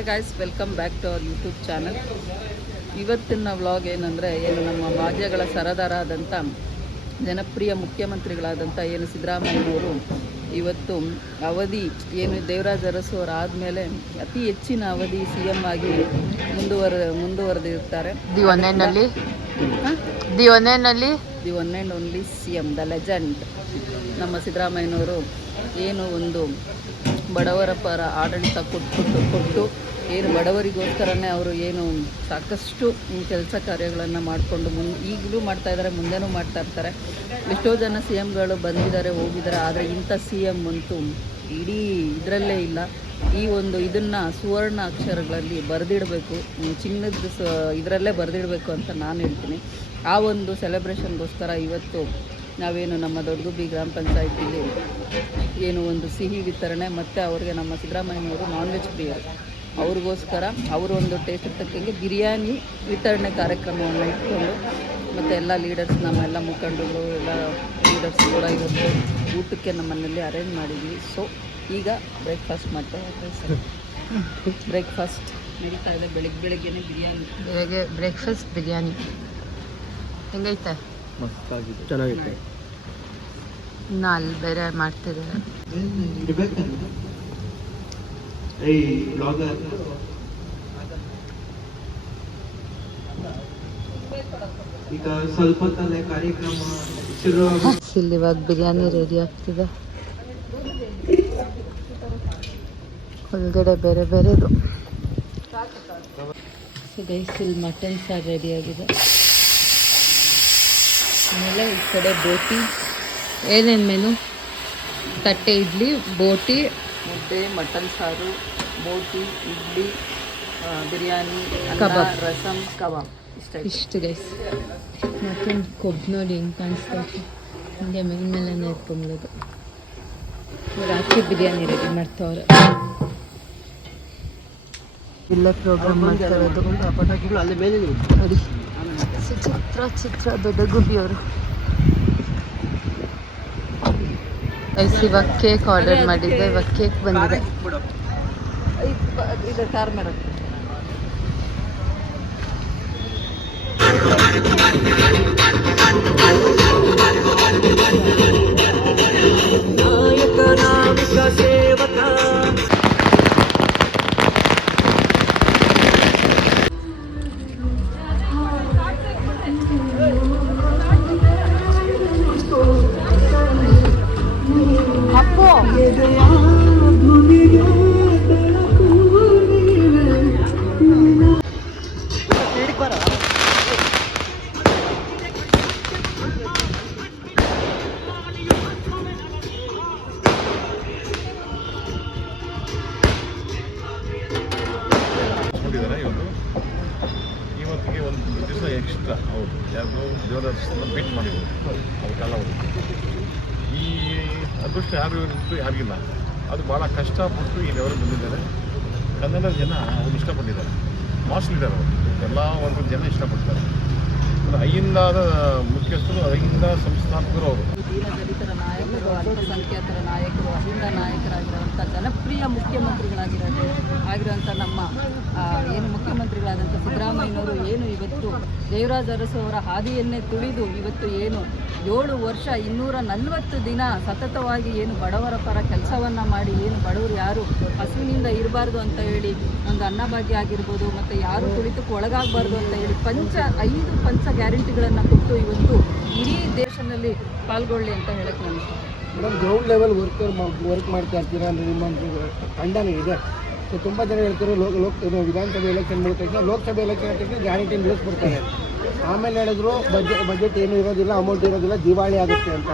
Hi guys, welcome back to our YouTube channel. ಇವತ್ತಿನ vlog ಏನಂದರೆ ನಮ್ಮ ಭಾಗ್ಯಗಳ ಸರದಾರ ಆದಂಥ ಜನಪ್ರಿಯ ಮುಖ್ಯಮಂತ್ರಿಗಳಾದಂಥ ಸಿದ್ದರಾಮಯ್ಯನವರು ಇವತ್ತು ಅವಧಿ ದೇವರಾಜ ಅರಸು ಅವರು ಆದಮೇಲೆ ಅತಿ ಹೆಚ್ಚಿನ ಅವಧಿ CM ಆಗಿ ಮುಂದುವರೆದಿರ್ತಾರೆ. The one and only CM, the legend ನಮ್ಮ ಸಿದ್ದರಾಮಯ್ಯನವರು ಒಂದು ಬಡವರ ಪರ ಆಡಳಿತ ಕೊಟ್ಟು ಬಡವರಿಗೋಸ್ಕರನೇ ಅವರು ಸಾಕಷ್ಟು ಕೆಲಸ ಕಾರ್ಯಗಳನ್ನು ಮಾಡಿಕೊಂಡು ಈಗಲೂ ಮಾಡ್ತಾಯಿದ್ದಾರೆ, ಮುಂದೆನೂ ಮಾಡ್ತಾ ಇರ್ತಾರೆ. ಎಷ್ಟೋ ಜನ CMಗಳು ಬಂದಿದ್ದಾರೆ, ಹೋಗಿದ್ದಾರೆ. ಆದರೆ ಇಂಥ CM ಅಂತೂ ಇಡೀ ಇದರಲ್ಲೇ ಇಲ್ಲ. ಇದನ್ನು ಸುವರ್ಣ ಅಕ್ಷರಗಳಲ್ಲಿ ಬರೆದಿಡಬೇಕು, ಚಿನ್ನದ ಇದರಲ್ಲೇ ಬರೆದಿಡಬೇಕು ಅಂತ ನಾನು ಹೇಳ್ತೀನಿ. ಆ ಸೆಲೆಬ್ರೇಷನ್ಗೋಸ್ಕರ ಇವತ್ತು ನಮ್ಮ ದೊಡ್ಡಗುಬ್ಬಿ ಗ್ರಾಮ ಪಂಚಾಯತಿಲಿ ಸಿಹಿ ವಿತರಣೆ ಮತ್ತು ಅವ್ರಿಗೆ ನಮ್ಮ ಸಿದ್ದರಾಮಯ್ಯನವರು ನಾನ್ ವೆಜ್ ಪ್ರಿಯರ್, ಅವ್ರಿಗೋಸ್ಕರ ಅವರು ಟೇಸ್ಟ್ ತಕ್ಕಂಗೆ ಬಿರಿಯಾನಿ ವಿತರಣೆ ಕಾರ್ಯಕ್ರಮವನ್ನು ಇಟ್ಕೊಂಡು ಮತ್ತು ಎಲ್ಲ ಲೀಡರ್ಸ್, ನಮ್ಮೆಲ್ಲ ಮುಖಂಡರು, ಎಲ್ಲ ಲೀಡರ್ಸ್ ಕೂಡ ಇವತ್ತು ಊಟಕ್ಕೆ ನಮ್ಮನೇಲಿ ಅರೇಂಜ್ ಮಾಡಿದ್ವಿ. ಸೊ ಈಗ ಬ್ರೇಕ್ಫಾಸ್ಟ್ ನಡೀತಾ ಇದೆ. ಬೆಳಗ್ಗೆನೇ ಬ್ರೇಕ್ಫಾಸ್ಟ್ ಬಿರಿಯಾನಿ ಹೆಂಗೈತೆ? ಮಸ್ತಾಗಿದೆ, ಚೆನ್ನಾಗಿದೆ. ಅಲ್ಲಿ ಬೇರೆ ಮಾಡ್ತಿದ್ದಾರೆ. ಈಗ ಸ್ವಲ್ಪ ತಲೆ ಕಾರ್ಯಕ್ರಮ ಶುರು. ಇವಾಗ ಬಿರಿಯಾನಿ ರೆಡಿ ಆಗ್ತಿದೆ. ಒಳಗಡೆ ಬೇರೆ ಬೇರೆದು. ಇಲ್ಲಿ ಮಟನ್ ಸಾರು ರೆಡಿ ಆಗಿದೆ. ಆಮೇಲೆ ಈ ಕಡೆ ಬೋಟಿ. ಏನೇನು ಮೆನು? ತಟ್ಟೆ ಇಡ್ಲಿ, ಬೋಟಿ, ಮುದ್ದೆ, ಮಟನ್ ಸಾರು, ಬೋಟಿ, ಇಡ್ಲಿ, ಬಿರಿಯಾನಿ, ಕಬಾಬ್, ರಸಂ, ಕಬಾಬ್ ಇಷ್ಟು ಗೈಸ್. ಮತ್ತೊಂದು ಕೊಬ್ಬು ನೋಡಿ ಹೆಂಗೆ ಕಾಣಿಸ್ತೈತೆ, ಹಿಂಗೆ ಮೇಲೆನೇ ಇಟ್ಕೊಂಬಿಡೋದು. ರಾತ್ರಿ ಬಿರಿಯಾನಿ ರೆಡಿ ಮಾಡ್ತಾವ್ರೆ. ಇಲ್ಲೇ ಪ್ರೋಗ್ರಾಮ್ ಮಾಡ್ತಾ ಇರೋದು ನೋಡಿ. ಚಿತ್ರ ದೊಡ್ಡಗುಬ್ಬಿಯವರು. ಇವಾಗ ಕೇಕ್ ಆರ್ಡರ್ ಮಾಡಿದ್ದೆ. ಇವಾಗ ಕೇಕ್ ಬಂದಿದೆ. ಇದು ಸಾರು ಮೇಡಮ್. ಇವತ್ತಿಗೆ ಒಂದು ದಿವಸ ಎಕ್ಸ್ಟ್ರಾ ಅವರು ಯಾರು ದೇವರಾಜನ ಭೇಟಿ ಮಾಡಿದ್ರು. ಅವಕ್ಕೆಲ್ಲ ಈ ಅದೃಷ್ಟ ಯಾರಿಗಿಲ್ಲ. ಅದು ಭಾಳ ಕಷ್ಟಪಟ್ಟು ಈ ಲೆವೆಲ್ ಬಂದಿದ್ದಾರೆ. ಕನ್ನಡ ಜನ ಅವ್ರು ಇಷ್ಟಪಟ್ಟಿದ್ದಾರೆ, ಮಾಸ್ ಲೀಡರ್ ಅವರು ಎಲ್ಲ ಒಂದು ಜನ ಇಷ್ಟಪಡ್ತಾರೆ. ಅಹಿಂದಾದ ಮುಖ್ಯಸ್ಥರು, ಅಹಿಂದ ಸಂಸ್ಥಾಪಕರು ಅವರು. ದೀನದಲಿತರ ನಾಯಕರು, ಅಲ್ಪಸಂಖ್ಯಾತರ ನಾಯಕರು, ಅಹಿಂದ ನಾಯಕರಾಗಿರುವಂಥ ಜನಪ್ರಿಯ ಮುಖ್ಯಮಂತ್ರಿಗಳಾಗಿರುವಂಥ ನಮ್ಮ ಮುಖ್ಯಮಂತ್ರಿಗಳಾದಂಥ ಸಿದ್ದರಾಮಯ್ಯನವರು ಇವತ್ತು ದೇವರಾಜ ಅರಸು ಅವರ ಹಾದಿಯನ್ನೇ ತುಳಿದು ಇವತ್ತು 7 ವರ್ಷ 240 ದಿನ ಸತತವಾಗಿ ಬಡವರ ಪರ ಕೆಲಸವನ್ನು ಮಾಡಿ ಬಡವರು ಯಾರು ಹಸುವಿನಿಂದ ಇರಬಾರ್ದು ಅಂತ ಹೇಳಿ ಒಂದು ಅನ್ನಭಾಗ್ಯ ಆಗಿರ್ಬೋದು, ಮತ್ತು ಯಾರು ತುಳಿತಕ್ಕೆ ಒಳಗಾಗಬಾರ್ದು ಅಂತ ಹೇಳಿ 5 ಪಂಚ ಗ್ಯಾರಂಟಿಗಳನ್ನು ಕೊಟ್ಟು ಇವತ್ತು ಇಡೀ ದೇಶದಲ್ಲಿ ಪಾಲ್ಗೊಳ್ಳಿ ಅಂತ ಹೇಳಕ್ಕೆ ನಾನು ಮೇಡಮ್. ಗ್ರೌಂಡ್ ಲೆವೆಲ್ ವರ್ಕ್ ಮಾಡ್ತಾ ಇರ್ತೀರ ಅಂದರೆ ನಿಮ್ಮ ತಂಡನೇ ಇದೆ. ಸೊ ತುಂಬ ಜನ ಹೇಳ್ತಾರೆ ವಿಧಾನಸಭೆ ಎಲೆಕ್ಷನ್ ಮಾಡಿದ ತಕ್ಷಣ, ಲೋಕಸಭೆ ಎಲೆಕ್ಷನ್ ಆದ ತಕ್ಷಣ ಗ್ಯಾರಂಟಿ ನಿಲ್ಲಿಸ್ಬಿಡ್ತಾರೆ. ಆಮೇಲೆ ಹೇಳಿದ್ರು ಬಜೆಟ್ ಏನು ಇರೋದಿಲ್ಲ, ಅಮೌಂಟ್ ಇರೋದಿಲ್ಲ, ದಿವಾಳಿ ಆಗುತ್ತೆ ಅಂತ.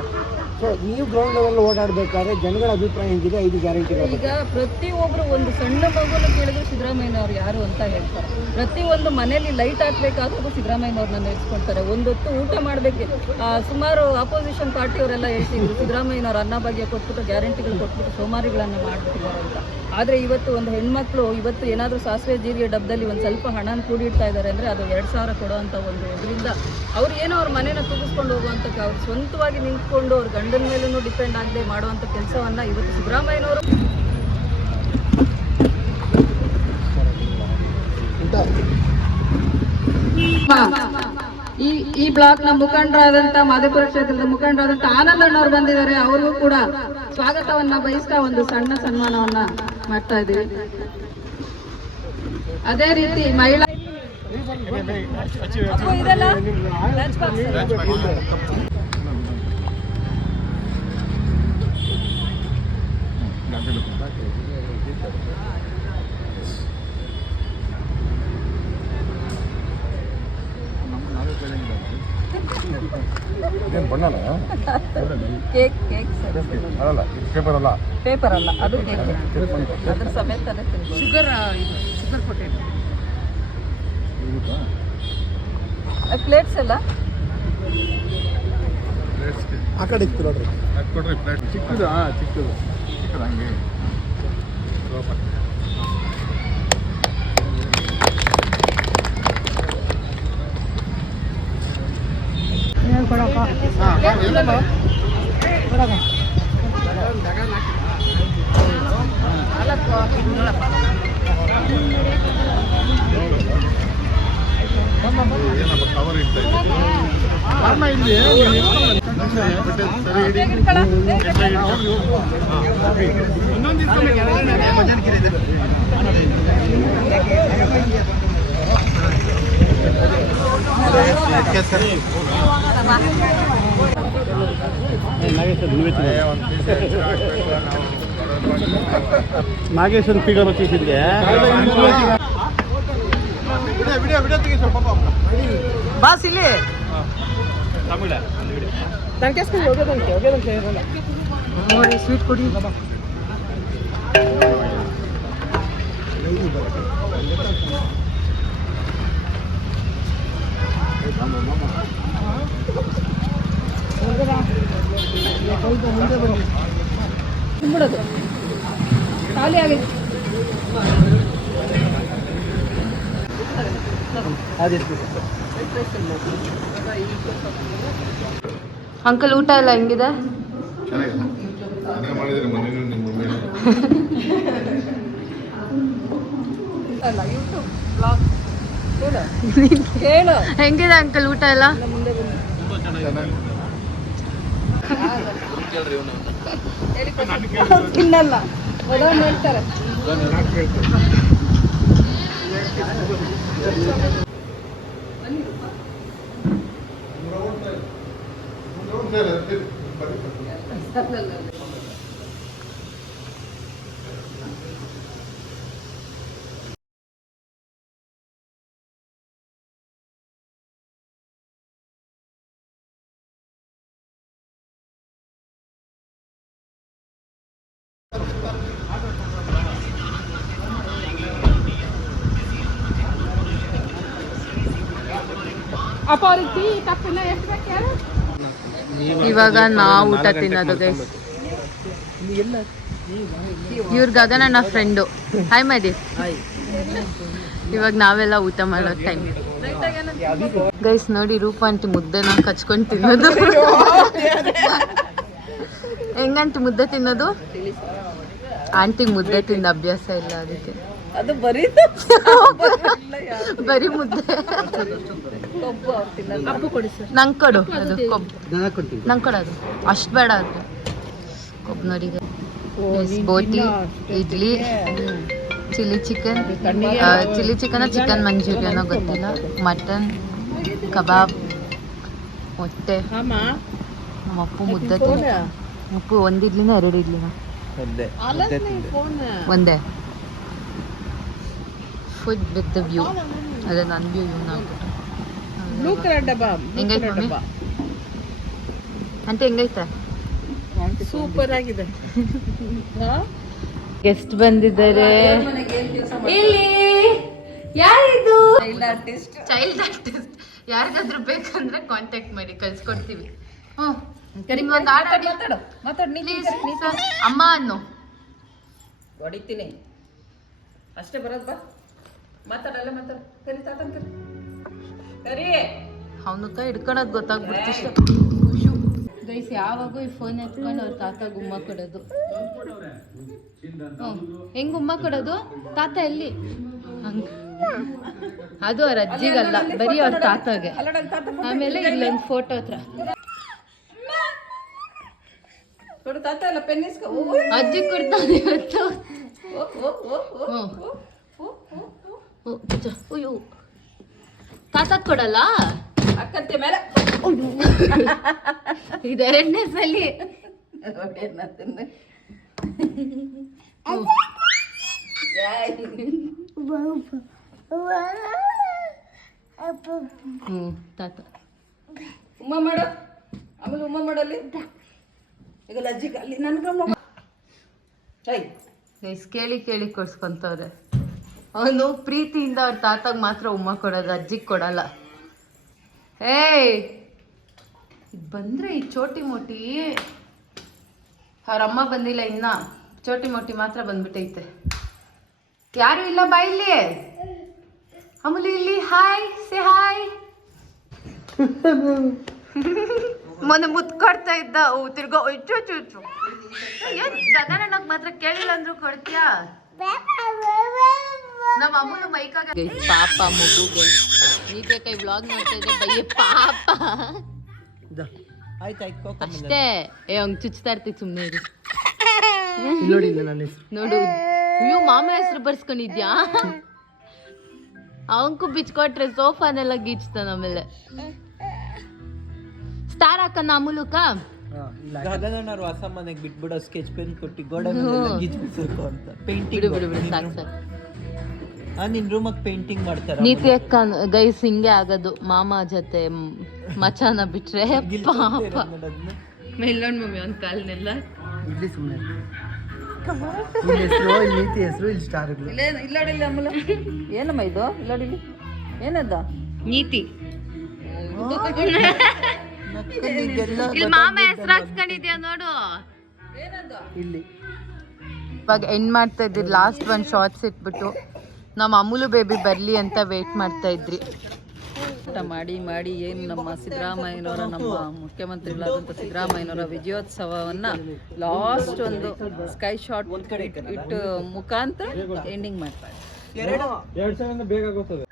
ಸೊ ನೀವು ಗ್ರೌಂಡ್ ಲೆವೆಲ್ ಓಡಾಡಬೇಕಾದ್ರೆ ಜನಗಳ ಅಭಿಪ್ರಾಯ ಹೆಂಗಿದೆ 5 ಗ್ಯಾರಂಟಿ? ಈಗ ಪ್ರತಿಯೊಬ್ಬರು ಒಂದು ಸಣ್ಣ ಮಗುನ ಕೇಳಿದ್ರು ಸಿದ್ದರಾಮಯ್ಯನವ್ರು ಯಾರು ಅಂತ ಹೇಳ್ತಾರೆ. ಪ್ರತಿಯೊಂದು ಮನೆಯಲ್ಲಿ ಲೈಟ್ ಹಾಕಬೇಕಾದ್ರೂ ಸಿದ್ದರಾಮಯ್ಯನವ್ರನ್ನ ನೆನೆಸ್ಕೊಳ್ತಾರೆ. ಒಂದೊತ್ತು ಊಟ ಮಾಡಬೇಕು. ಸುಮಾರು ಅಪೋಸಿಷನ್ ಪಾರ್ಟಿಯವರೆಲ್ಲ ಹೇಳ್ತಿದ್ರು ಸಿದ್ದರಾಮಯ್ಯನವ್ರು ಅನ್ನಭಾಗ್ಯ ಕೊಟ್ಬಿಟ್ಟು, ಗ್ಯಾರಂಟಿಗಳು ಕೊಟ್ಬಿಟ್ಟು ಸೋಮಾರಿಗಳನ್ನು ಮಾಡಿಬಿಟ್ಟಿದ್ದಾರೆ ಅಂತ. ಆದರೆ ಇವತ್ತು ಒಂದು ಹೆಣ್ಮಕ್ಳು ಏನಾದರೂ ಸಾಸಿವೆ ಜೀರಿಗೆ ಡಬ್ಬದಲ್ಲಿ ಒಂದು ಸ್ವಲ್ಪ ಹಣನ ಕೂಡಿಡ್ತಾ ಇದ್ದಾರೆ ಅಂದರೆ ಅದು 2,000 ಕೊಡುವಂಥ ಇದರಿಂದ ಅವ್ರು ಅವ್ರ ಮನೇನ ತೂಗಿಸ್ಕೊಂಡು ಹೋಗುವಂಥ, ಅವ್ರು ಸ್ವಂತವಾಗಿ ನಿಂತ್ಕೊಂಡು ಅವ್ರ ಗಂಡನ ಮೇಲೂ ಡಿಪೆಂಡ್ ಆಗದೆ ಮಾಡುವಂಥ ಕೆಲಸವನ್ನು ಇವತ್ತು ಸಿದ್ದರಾಮಯ್ಯನವರು ಈ ಬ್ಲಾಕ್ ನ ಮುಖಂಡರಾದಂತ ಮಾದೇಪುರ ಕ್ಷೇತ್ರದ ಮುಖಂಡರಾದಂತ ಆನಂದ್ ಅಣ್ಣವ್ರು ಬಂದಿದ್ದಾರೆ. ಅವ್ರಿಗೂ ಕೂಡ ಸ್ವಾಗತವನ್ನ ಬಯಸ್ತಾ ಒಂದು ಸಣ್ಣ ಸನ್ಮಾನವನ್ನ ಮಾಡ್ತಾ ಇದ್ದೀವಿ. ಅದೇ ರೀತಿ ಮಹಿಳಾ ಇದೇನು ಬಣ್ಣನ ಕೇಕ್ ಅಲ್ಲ ಇದು ಪೇಪರ್ ಅಲ್ಲ ಪೇಪರ್ ಅಲ್ಲ, ಅದು ಕೇಕ್ ಅದ್ರ ಸಮೇತ ಶುಗರ್ ಪೊಟೇಟೊ ಪ್ಲೇಟ್ಸ್ ಎಲ್ಲ ಆ ಕಡೆ ಇತ್ತು ನೋಡ್ರಿ. ಕೊಡ್ರಿ ಪ್ಲೇಟ್ ಚಿಕ್ಕದು ಚಿಕ್ಕದು ಹಂಗೆ ಏನಪ್ಪ ಕವರ್ ಇಡ್ತಾ ನಾಗೇಶನ್ ಫಿಗರ್ వచ్చేసింది. ಬಾಸ್ ಇಲ್ಲಿ ನೋಡಿ ಸ್ವೀಟ್ ಕೊಡಿ. ಬಿಡೋದು ಖಾಲಿ ಆಗಿದೆ. ಅಂಕಲ್ ಊಟ ಎಲ್ಲ ಹೆಂಗಿದೆ? ಚೆನ್ನಾಗಿದೆ. ಅನ್ನ ಮಾಡಿದ್ರೆ ಮನೇಲಿ ನಿಮ್ಮ ಮೇಲೆ ಹೇಳು ಹೆಂಗಿದೆ ಅಂಕಲ್ ಊಟ ಎಲ್ಲ? ತಿನ್ನಲ್ಲ ಒದೊಂದು ಹೇಳ್ತಾರೆ. ಅಪ್ಪ ಅವ್ರಿಗೆ ಟೀ ಕಪ್ಪಿನ ಎಷ್ಟು ಬೇಕು ಹೇಳು? ಇವಾಗ ನಾವು ಊಟ ತಿನ್ನೋದು ಗೈಸ್. ಇವ್ರ ಗಗನಣ್ಣ ಫ್ರೆಂಡು. ಹಾಯ್ ಮದಿ. ಇವಾಗ ನಾವೆಲ್ಲ ಊಟ ಮಾಡೋ ಟೈಮ್ ಗೈಸ್. ನೋಡಿ ರೂಪ ಆಂಟಿ ಮುದ್ದೆನ ಕಚ್ಕೊಂಡು ತಿನ್ನೋದು. ಹೆಂಗಂಟಿ ಮುದ್ದೆ ತಿನ್ನೋದು? ಆಂಟಿಗೆ ಮುದ್ದೆ ತಿಂದ ಅಭ್ಯಾಸ ಇಲ್ಲ, ಅದಕ್ಕೆ ಅದು ಬರೀ ಬರೀ ಮುದ್ದೆ. ನಂಗೆ ಕೊಡು ಅದು ಕೊಬ್ಬು, ನಂಗೆ ಕೊಡೋದು ಅಷ್ಟು ಬೇಡ. ಅದು ಕೊಬ್ಬನವರಿಗೆ ಬೋಟಿ, ಇಡ್ಲಿ, ಚಿಲ್ಲಿ ಚಿಕನ್, ಚಿಕನ್ ಮಂಚೂರಿಯನೋ ಗೊತ್ತಿಲ್ಲ, ಮಟನ್, ಕಬಾಬ್, ಮೊಟ್ಟೆ. ನಮ್ಮ ಅಪ್ಪು ಮುದ್ದೆ ತಿಂದ. ಅಪ್ಪು ಒಂದು ಇಡ್ಲಿನ 2 ಇಡ್ಲಿನ? ಒಂದೇ. Food with the view. ಅದೇ ನನ್ನ ವ್ಯೂ ಇವ್ನ ಹೆಂಗೈತೆ ಮಮ್ಮಿ? ಅಂತ ಹೆಂಗೈತೆ? ಸೂಪರ್ ಆಗಿದೆ. ಗೆಸ್ಟ್ ಬಂದಿದ್ದಾರೆ. ಇಲ್ಲಿ ಯಾರಿದು? Child artist. ಯಾರಿಗಾದ್ರೂ ಬೇಕಂದ್ರೆ ಕಾಂಟ್ಯಾಕ್ಟ್ ಮಾಡಿ, ಕಳ್ಸ್ಕೊಡ್ತೀವಿ. ನಿಮ್ಗೊಂದು ಆಟ ಅಮ್ಮ ಅನ್ನು ಹೊಡಿತೀನಿ ಅಷ್ಟೇ ಬರೋದು. ಬಾ ಮಾತಾಡಲ್ಲ, ಮಾತಾಡ. ಕರಿ ತಾತನ್ ಕರಿ. ಅವನು ಕೈ ಹಿಡ್ಕೊಳೋದು ಗೊತ್ತಾಗ್ಬಿಡ್ತಿಷ್ಟ. ಗೈಸ್ ಯಾವಾಗೂ ಈ ಫೋನ್ ಎತ್ಕೊಂಡು ಅವ್ರ ತಾತ ಗುಮ್ಮ ಕೊಡೋದು. ಹೆಂಗ್ ಗುಮ್ಮ ಕೊಡೋದು? ತಾತ ಎಲ್ಲಿ? ಅದು ಅವ್ರ ಅಜ್ಜಿಗಲ್ಲ, ಬರೀ ಅವ್ರ ತಾತಗೆ. ಆಮೇಲೆ ಇಲ್ಲೊಂದು ಫೋಟೋ ಹತ್ರ ಅಜ್ಜಿ ಕೊಡ್ತಾನೆ ಇವತ್ತು. ಅಯ್ಯೋ ತಾತ ಕೊಡಲ್ಲ, ಇದೆರಡನೇ ಸಲಿ. ತಾತ ಉಮ್ಮ ಮಾಡು, ಆಮೇಲೆ ಉಮ್ಮ ಮಾಡಲ್ಲಿ ಈಗ ಲಜ್ಜಿ ಅಲ್ಲಿ ನನ್ಗೆ ಕೇಳಿ ಕೇಳಿ ಕೊಡ್ಸ್ಕೊಂತವ್ರೆ. ಅವನು ಪ್ರೀತಿಯಿಂದ ಅವ್ರ ತಾತಾಗ ಮಾತ್ರ ಉಮ್ಮ ಕೊಡೋದು, ಅಜ್ಜಿಗೆ ಕೊಡಲ್ಲ. ಏಯ್ ಬಂದ್ರೆ ಈ ಚೋಟಿ ಮೋಟಿ, ಅವ್ರಮ್ಮ ಬಂದಿಲ್ಲ ಇನ್ನ, ಚೋಟಿ ಮೋಟಿ ಮಾತ್ರ ಬಂದ್ಬಿಟ್ಟೈತೆ. ಯಾರು ಇಲ್ಲ ಬಾ ಇಲ್ಲಿ. ಅಮೂಲಿ ಇಲ್ಲಿ, ಹಾಯ್ ಸೇ ಹಾಯ್. ಮೊನ್ನೆ ಮುತ್ಕೊಡ್ತಾ ಇದ್ದ, ತಿರ್ಗೋ ಚು ಚು ಚು. ಏನ್ ಗಗನಣ್ಣಗ್ ಮಾತ್ರ ಕೇಳಿಲ್ಲ ಅಂದ್ರು ಕೊಡ್ತೀಯಾ? ನಮ್ಮ ಅಮ್ಮನ ಮೈಕಾಗ ಪಾಪ ಮಗುಗೆ ನೀಕೆ ಕೈ ವ್ಲಾಗ್ ನೋಡ್ತಾ ಇದ್ದೆ, ಬಯ್ಯ ಪಾಪ ಅಷ್ಟೇ. ಹಂಗ್ ಚುಚ್ತಾ ಇರ್ತೀವಿ, ಸುಮ್ಮನೆ ಇರಿ. ನೋಡು, ಅಯ್ಯೋ ಮಾಮ ಹೆಸರು ಬರ್ಸ್ಕೊಂಡಿದ್ಯಾ? ಅವಂಕು ಬಿಚ್ಕೊಟ್ರೆ ಸೋಫಾನೆಲ್ಲ ಗೀಚ್ತಾನ. ಆಮೇಲೆ ಸ್ಟಾರ್ ಹಾಕನ್ನ ಅಮೂಲಕ ಗಗನಣ್ಣವ್ರು ಹೊಸ ಮನೆಗೆ ಬಿಟ್ಬಿಡೋ ಸ್ಕೆಚ್ ಪೆನ್ ಕೊಟ್ಟು ಗೋಡೆ ಮೇಲೆ ಗೀಚ್ಬಿಡ್ಬೇಕು ಅಂತ ಪೇಂಟಿಂಗ್. ಬಿಡು ಸಾಕು ಸಾಕು. ನಿನ್ ರೂಮಲ್ಲಿ ಪೇಂಟಿಂಗ್ ಮಾಡ್ತಾರ. ನೀತಿ ಅಕ್ಕ ಗೈಸ್ ಹಿಂಗೆ ಆಗೋದು ಮಾಮ ಜೊತೆ ಮಚಾನ ಬಿಟ್ರೆ. ಪಾಪ ಮೇಲ್ಲೋಣ್ ಮಮ್ಮಿ ಒಂದ್ ಕಾಲ್ನೆಲ್ಲ ಇಲ್ಲಿ ಸುಮ್ಮನೆ ಹೆಸರು, ಇಲ್ಲಿ ನೀತಿ ಹೆಸರು, ಇಲ್ಲಿ ಸ್ಟಾರ್ಗಳು. ಇಲ್ಲೋಡಿಲ್ಲ ಅಮ್ಮಲ, ಏನಮ್ಮ ಇದು? ಇಲ್ಲೋಡಿಲಿ ಏನದ ನೀತಿ. ಇಲ್ಲಿ ಮಾಮ ಹೆಸರು ಹಾಕ್ಸ್ಕೊಂಡಿದ್ಯಾ ನೋಡು. ಇಲ್ಲಿ ಇವಾಗ ಎಂಡ್ ಮಾಡ್ತಾ ಇದ್ರಿ, ಲಾಸ್ಟ್ ಒಂದು ಶಾರ್ಟ್ಸ್ ಇಟ್ಬಿಟ್ಟು ನಮ್ಮ ಅಮೂಲು ಬೇಬಿ ಬರಲಿ ಅಂತ ವೇಟ್ ಮಾಡ್ತಾ ಇದ್ರಿ. ಊಟ ಮಾಡಿ ಮಾಡಿ ಏನು ನಮ್ಮ ಸಿದ್ದರಾಮಯ್ಯನವರ, ನಮ್ಮ ಮುಖ್ಯಮಂತ್ರಿಗಳಾದಂಥ ಸಿದ್ದರಾಮಯ್ಯನವರ ವಿಜಯೋತ್ಸವವನ್ನು ಲಾಸ್ಟ್ ಒಂದು ಸ್ಕೈ ಶಾಟ್ ಇಟ್ಟು ಮುಖಾಂತರ ಎಂಡಿಂಗ್ ಮಾಡ್ತಾರೆ. ಬೇಗ ಆಗೋಗ್ತದೆ.